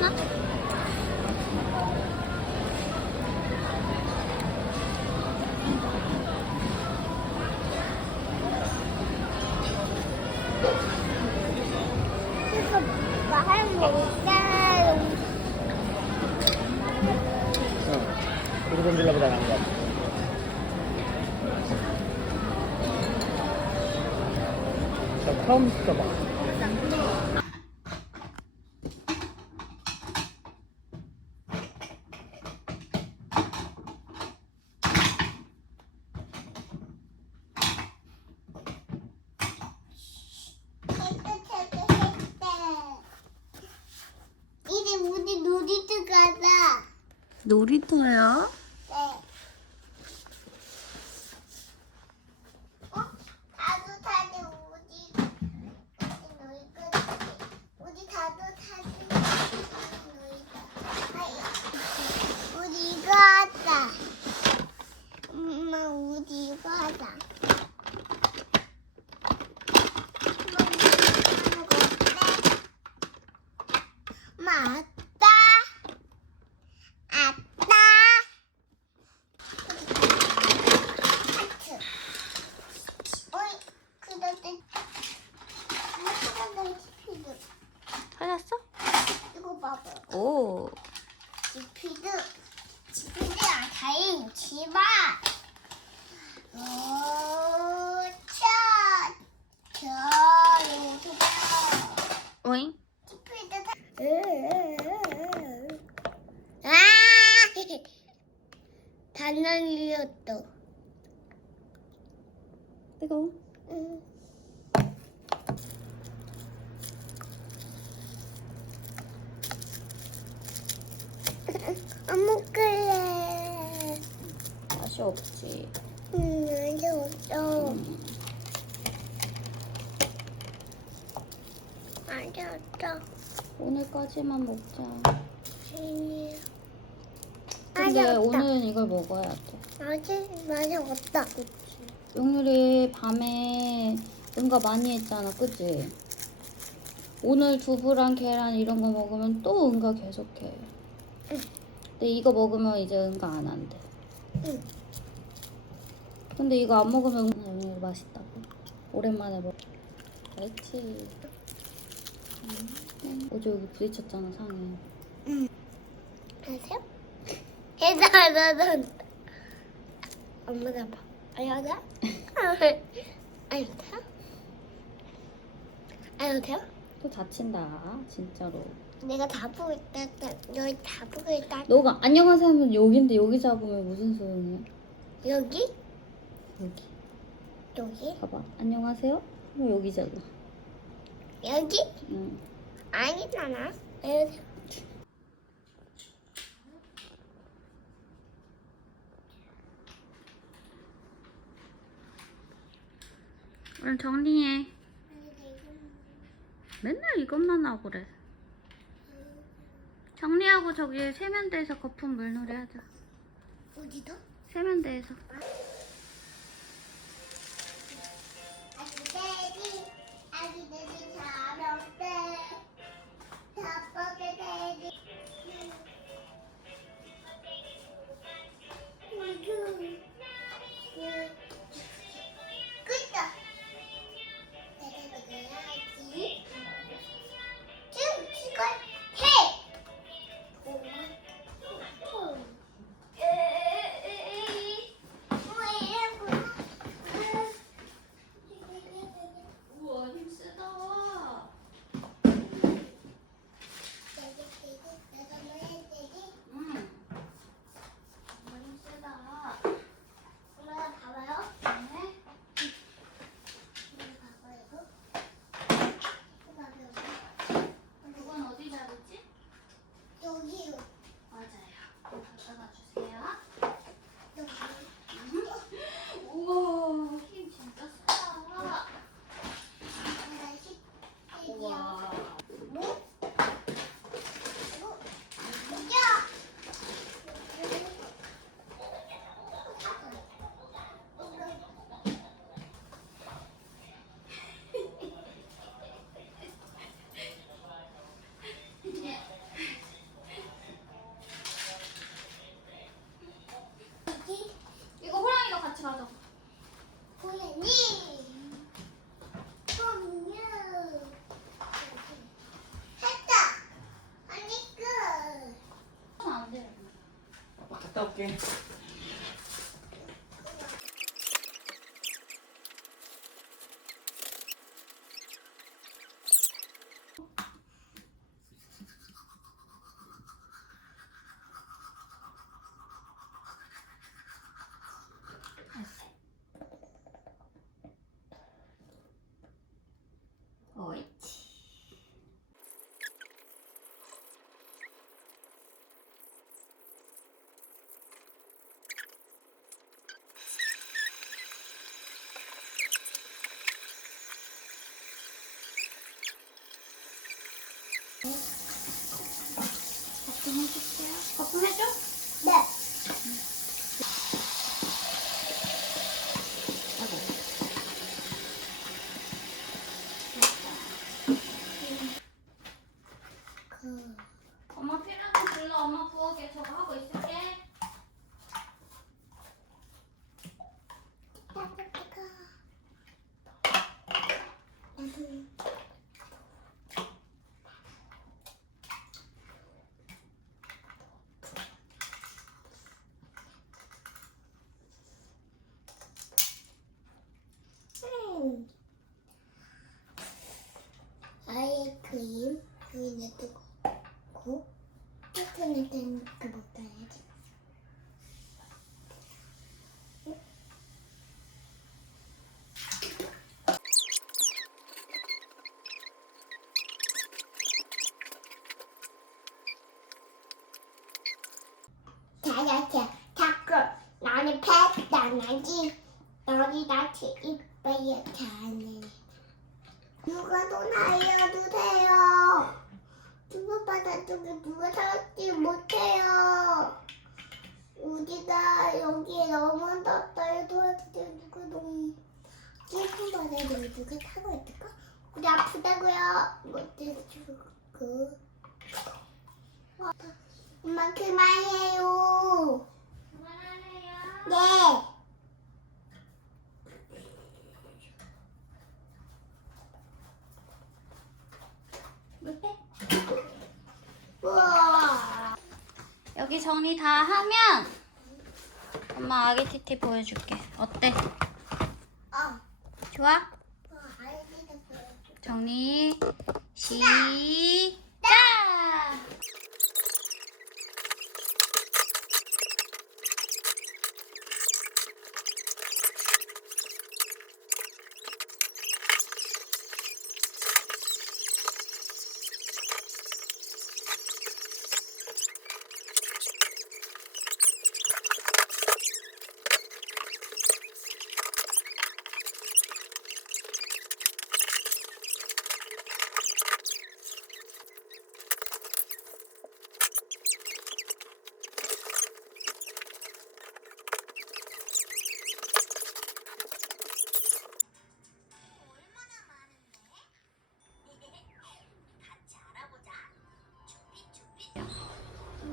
어. 우리 곤질라보다 나은 것 같아. 자, 처음 시켜봐. 이제 우리 놀이터 가자. 놀이터야? 네. 어? 다도 타지 우리 우리 놀이터 우리 다도 타지 놀이터. 아이, 우리 이거 하자. 엄마 우리 이거 하자. 엄마, 우리 이거 하는 거 어때? 맞다. 아따. 하트. 어이, 그런데 이거 지피드. 찾았어? 이거 오. 지피드. 지피드야, 다행 지마. 오, 차. 차, 요새 오잉? 지피드 다. 아! 단단이었다. 뜨거워. 응. 안 먹을래. 맛이 없지. 응, 이제 없어. 아직 없어. 오늘까지만 먹자. 아니, 근데 아직 없다. 오늘은 이걸 먹어야 돼. 아직 많이 없다. 용률이 밤에 응가 많이 했잖아, 그치? 오늘 두부랑 계란 이런 거 먹으면 또 응가 계속해. 응. 근데 이거 먹으면 이제 응가 안 한대. 응. 근데 이거 안 먹으면 용률이 맛있다고. 오랜만에 먹. 그렇지. 음. 어제 여기 부딪혔잖아, 상에. 아세요? 해다다다. 엄마가 봐. 아야다? 아야다? 아야다? 또 다친다, 진짜로. 내가 다 보고 있다. 너희 다 보고 있다. 너가 안녕하세요 하면 여긴데 여기 잡으면 무슨 소용이야? 여기? 여기. 여기? 봐봐. 안녕하세요? 그럼 여기잖아. 여기? 응. 아니잖아. 여기. 오늘 정리해. 맨날 이것만 하고 그래. 정리하고 저기 세면대에서 거품 물놀이 하자. 어디다? 세면대에서. 갔다 올게. 옳지. 거품해줄게요. 거품해줘? 네. 아이고. 그 엄마 필요한 거 불러. 엄마 부엌에 저거 하고 있을게. 따뜻하다. 나도 음. 아이크림 여기다 두고 스푼을 떼니까 먹어야지. 잘했어. 자꾸 나는 펫 나나지. 너희 나한테 이빨이 잘하네. 누가 돈 알려주세요. 쪽에 누가 살지 못해요. 우리가 여기에 너무 떴어요. 도와주세요. 누가 너무 깊은 바다에 누가 타고 있을까? 우리 아프다고요. 못해주고. 어, 엄마 그만해요. 그만하래요. 네. 못해? 우와. 여기 정리 다 하면 엄마 아기 티티 보여줄게. 어때? 어. 좋아? 어. 정리 시작!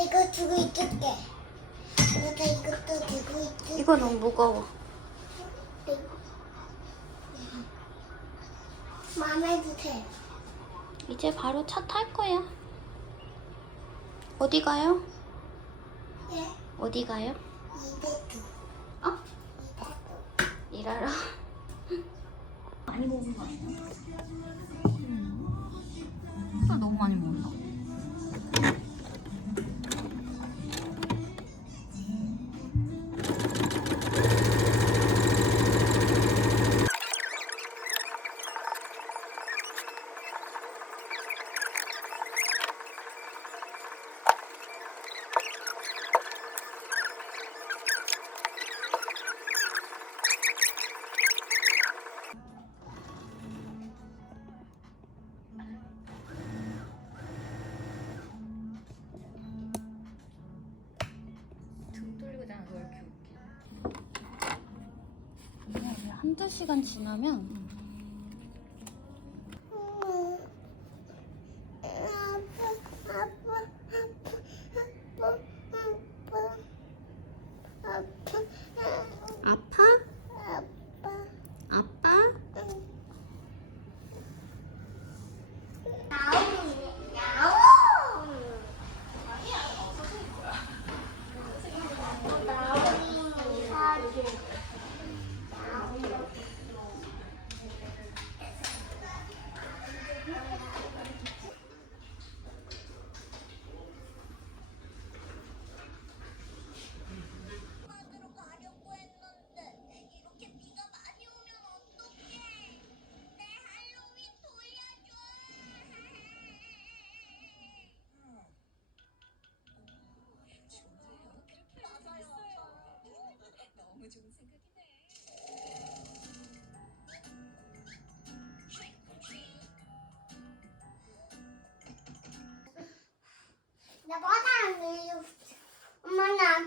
내가 주고 있을게. 내가 이것도 들고 있을게. 이거 너무 무거워. 마음에 드세요. 이제 바로 차 탈 거야. 어디 가요? 예. 어디 가요? 이대도. 어? 일하러. 많이 먹은 거 아니야? 한두 시간 지나면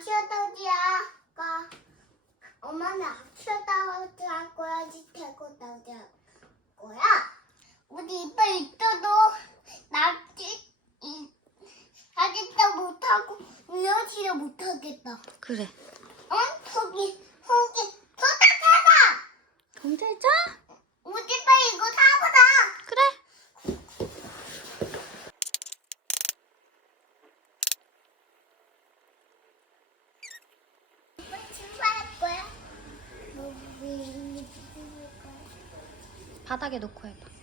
치어다우지야 가 엄마는 치어다우지 할 거야지 태고다우지 할 거야. 우리 이빨 있어도 이 아직도 못하고 이러지도 못하겠다. 그래. 어? 저기 저기 도착해서 경찰차? 우리 빨리 이거 사보자. 그래. 출발할 거야? 뭐, 뭐, 바닥에 놓고 해봐.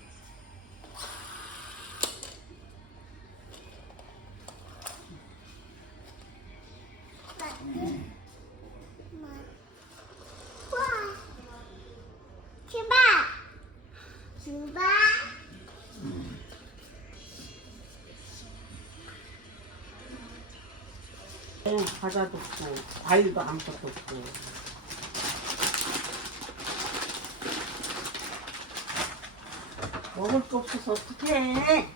과자도 없고 과일도 아무것도 없고 먹을 거 없어서 어떡해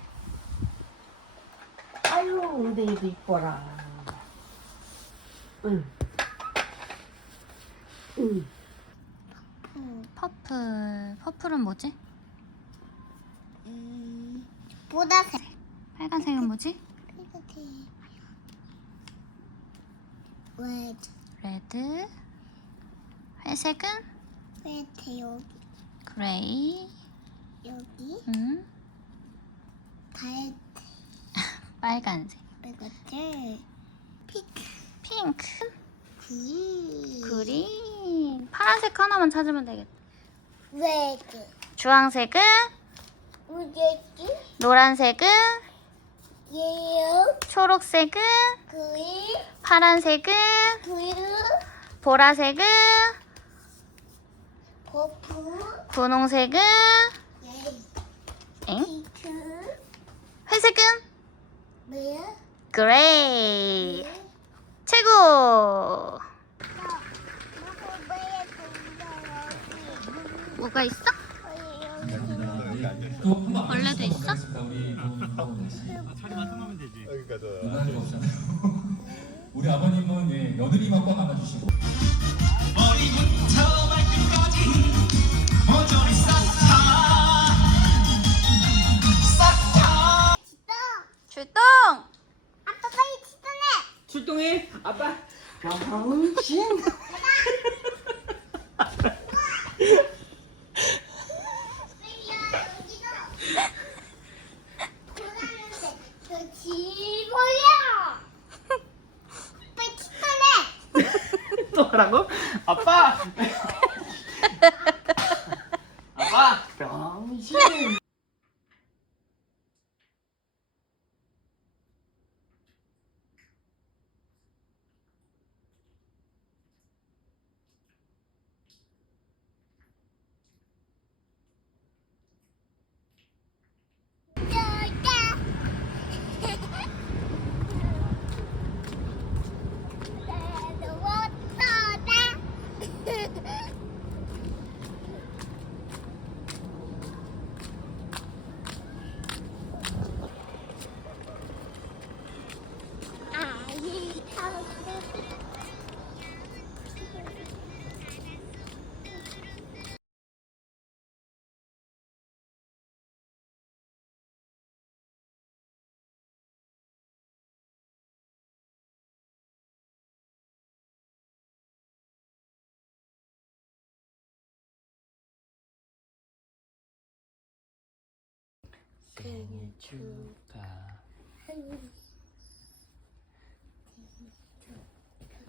아유 엉덩이도 이뻐라 응. 응. 퍼플. 퍼플은 뭐지? 음, 보다색. 빨간색은 뭐지? 왜, 레드. 회색은 왜 여기, 그레이. 여기, 음. 달, 빨간색. 빼갔지? 피크, 핑크. 그, 그린. 파란색 하나만 찾으면 되겠다. 레드, 주황색은? 우제기, 노란색은? 예요, 초록색은? 그일, 파란색은? 블루, 보라색은? 버프, 분홍색은 엥? 회색은 뭐야? 그레이. 최고. 뭐가 있어? 벌레도 있어? 자리만 통하면 되지. 그러니까 저. 우리 아버님은 예, 여드리만 꽉 안아주시고. 또 하라고? 아빠! 생일 축하.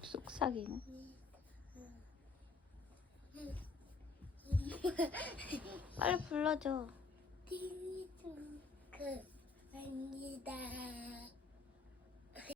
쑥삭이네. 빨리 불러줘. 그 아니다.